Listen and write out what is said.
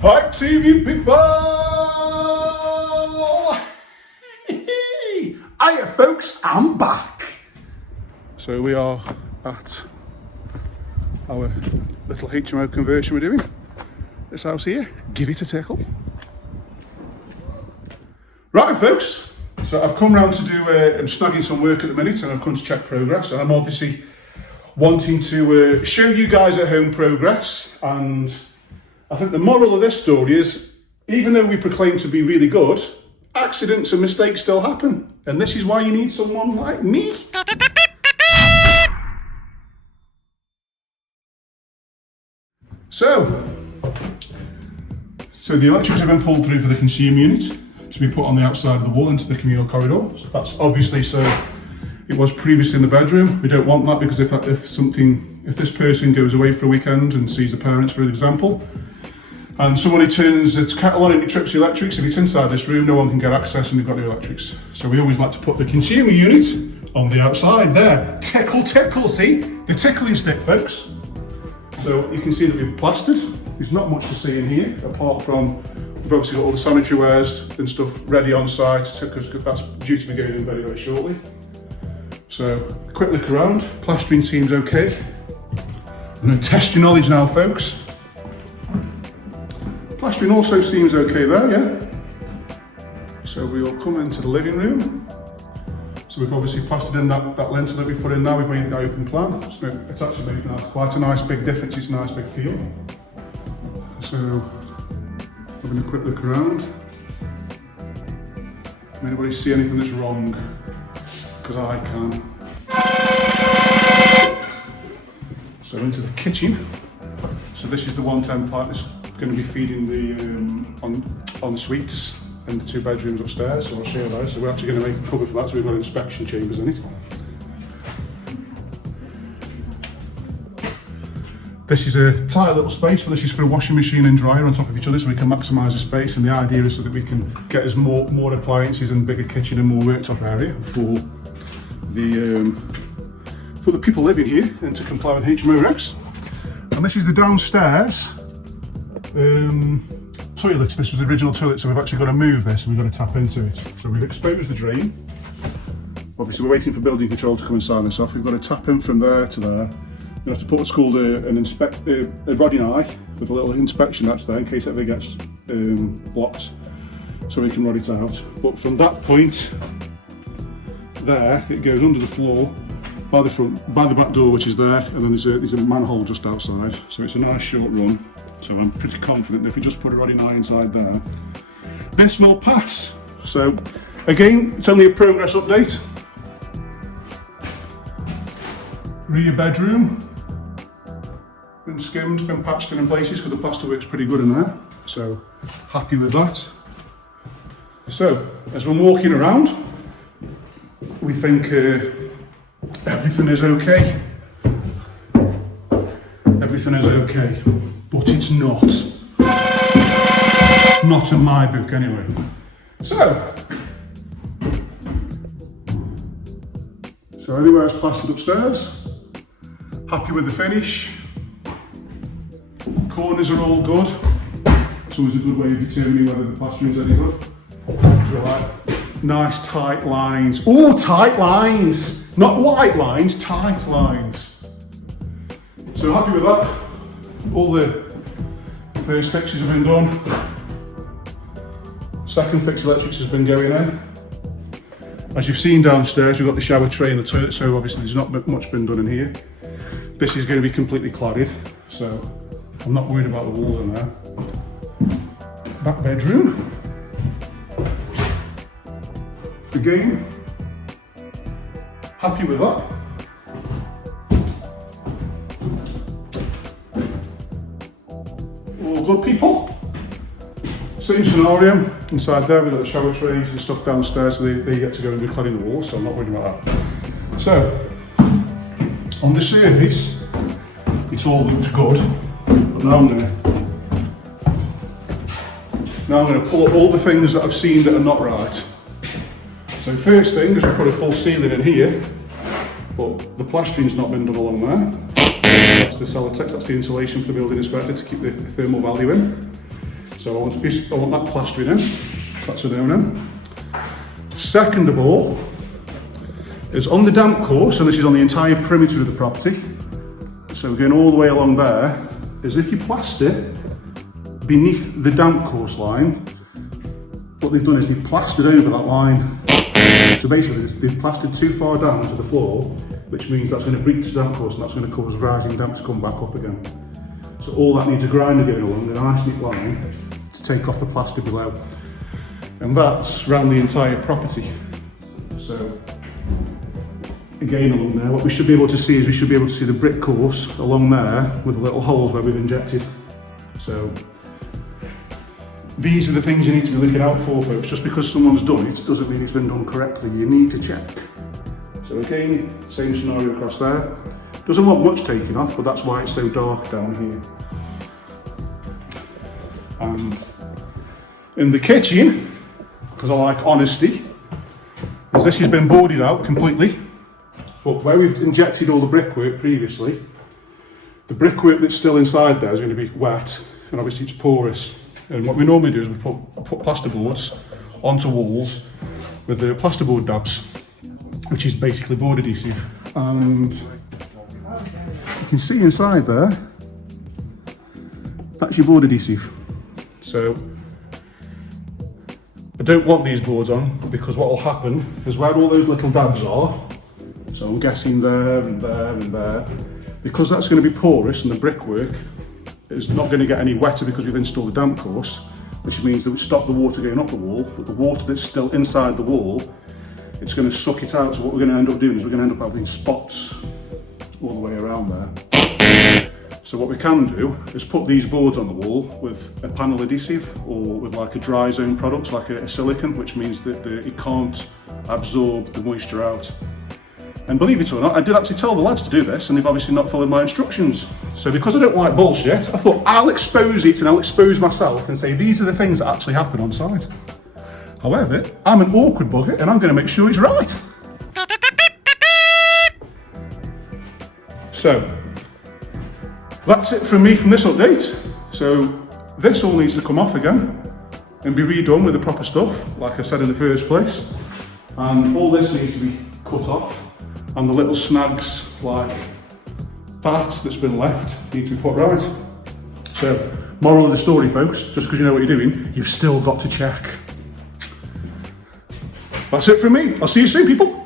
Hi TV people! Hiya folks, I'm back. So we are at our little HMO conversion we're doing. This house here, give it a tickle. Right folks, so I've come round to do, I'm snagging some work at the minute and I've come to check progress, and I'm obviously wanting to show you guys at home progress. And I think the moral of this story is, even though we proclaim to be really good, accidents and mistakes still happen. And this is why you need someone like me. So the electrics have been pulled through for the consumer unit to be put on the outside of the wall into the communal corridor. So that's obviously so it was previously in the bedroom. We don't want that, because if this person goes away for a weekend and sees the parents, for example, and somebody turns its kettle on and it trips the electrics, if it's inside this room, no one can get access and they've got no electrics. So we always like to put the consumer unit on the outside there. Tickle, tickle, see? The tickling stick, folks. So you can see that we've plastered. There's not much to see in here, apart from we've obviously got all the sanitary wares and stuff ready on site, because that's due to be going in very, very shortly. So a quick look around. Plastering seems okay. I'm going to test your knowledge now, folks. Plastering also seems okay there, yeah. So we'll come into the living room. So we've obviously plastered in that lintel that we've put in now. We've made the open plan. So it's actually made quite a nice big difference. It's a nice big feel. So having a quick look around. Can anybody see anything that's wrong? Because I can. So into the kitchen. So this is the 110 pipe that's going to be feeding the en suites and the 2 bedrooms upstairs. So I'll show you those. So we're actually going to make a cover for that. So we've got inspection chambers in it. This is a tight little space, but this is for a washing machine and dryer on top of each other, so we can maximise the space. And the idea is so that we can get us more appliances and bigger kitchen and more worktop area for the people living here and to comply with HMO regs. And this is the downstairs toilets. This was the original toilet, so we've actually got to move this and we've got to tap into it. So we've exposed the drain. Obviously we're waiting for building control to come and sign this off. We've got to tap in from there to there. We have to put what's called a rodding eye with a little inspection that's there in case it ever gets blocked, so we can rod it out. But from that point there, it goes under the floor by the back door, which is there, and then there's a manhole just outside. So it's a nice short run. So I'm pretty confident that if we just put a rodding eye inside there, this will pass. So again, it's only a progress update. Rear bedroom. Been skimmed, been patched in places because the plaster works pretty good in there. So happy with that. So as we're walking around, we think everything is okay. Everything is okay, but it's not. Not in my book anyway. So anywhere's plastered upstairs. Happy with the finish. Corners are all good. It's always a good way of determining whether the plastering is any good. So like nice tight lines. Oh, tight lines! Not white lines, tight lines. So happy with that. All the first fixes have been done. Second fix electrics has been going in. As you've seen downstairs, we've got the shower tray and the toilet, so obviously there's not much been done in here. This is going to be completely cladded, so I'm not worried about the walls in there. Back bedroom. Again, happy with that. All good people. Same scenario. Inside there we've got the shower trays and stuff downstairs, so they get to go and be cladding the walls, so I'm not worried about that. So, on the surface, it all looks good, but now I'm going to pull up all the things that I've seen that are not right. So first thing is we put a full ceiling in here, but the plastering's not been done along there. That's the Celotex, that's the insulation for the building inspector to keep the thermal value in. So I want that plastering in. That's a no-no. Second of all, is on the damp course, and this is on the entire perimeter of the property, so we're going all the way along there, is if you plaster beneath the damp course line, what they've done is they've plastered over that line. So basically they've plastered too far down to the floor, which means that's going to breach the damp course and that's going to cause rising damp to come back up again. So all that needs a grinder going along, a nice neat line to take off the plaster below. And that's around the entire property. So again along there, what we should be able to see is we should be able to see the brick course along there with the little holes where we've injected. So these are the things you need to be looking out for, folks. Just because someone's done it doesn't mean it's been done correctly. You need to check. So again, same scenario across there. Doesn't want much taking off, but that's why it's so dark down here. And in the kitchen, because I like honesty, as this has been boarded out completely, but where we've injected all the brickwork previously, the brickwork that's still inside there is going to be wet, and obviously it's porous. And what we normally do is we put plasterboards onto walls with the plasterboard dabs, which is basically board adhesive. And you can see inside there, that's your board adhesive. So I don't want these boards on, because what will happen is where all those little dabs are, so I'm guessing there and there and there, because that's going to be porous and the brickwork is not going to get any wetter because we've installed a damp course, which means that we stop the water going up the wall, but the water that's still inside the wall, it's going to suck it out. So what we're going to end up doing is we're going to end up having spots all the way around there. So what we can do is put these boards on the wall with a panel adhesive or with like a dry zone product, like a silicone, which means that it can't absorb the moisture out. And believe it or not, I did actually tell the lads to do this, and they've obviously not followed my instructions. So because I don't like bullshit, I thought I'll expose it and I'll expose myself and say these are the things that actually happen on site. However, I'm an awkward bugger and I'm going to make sure it's right. So that's it from me from this update. So this all needs to come off again and be redone with the proper stuff, like I said in the first place. And all this needs to be cut off. And the little snags, like fat that's been left, need to be put right. So, moral of the story, folks, just because you know what you're doing, you've still got to check. That's it from me. I'll see you soon, people.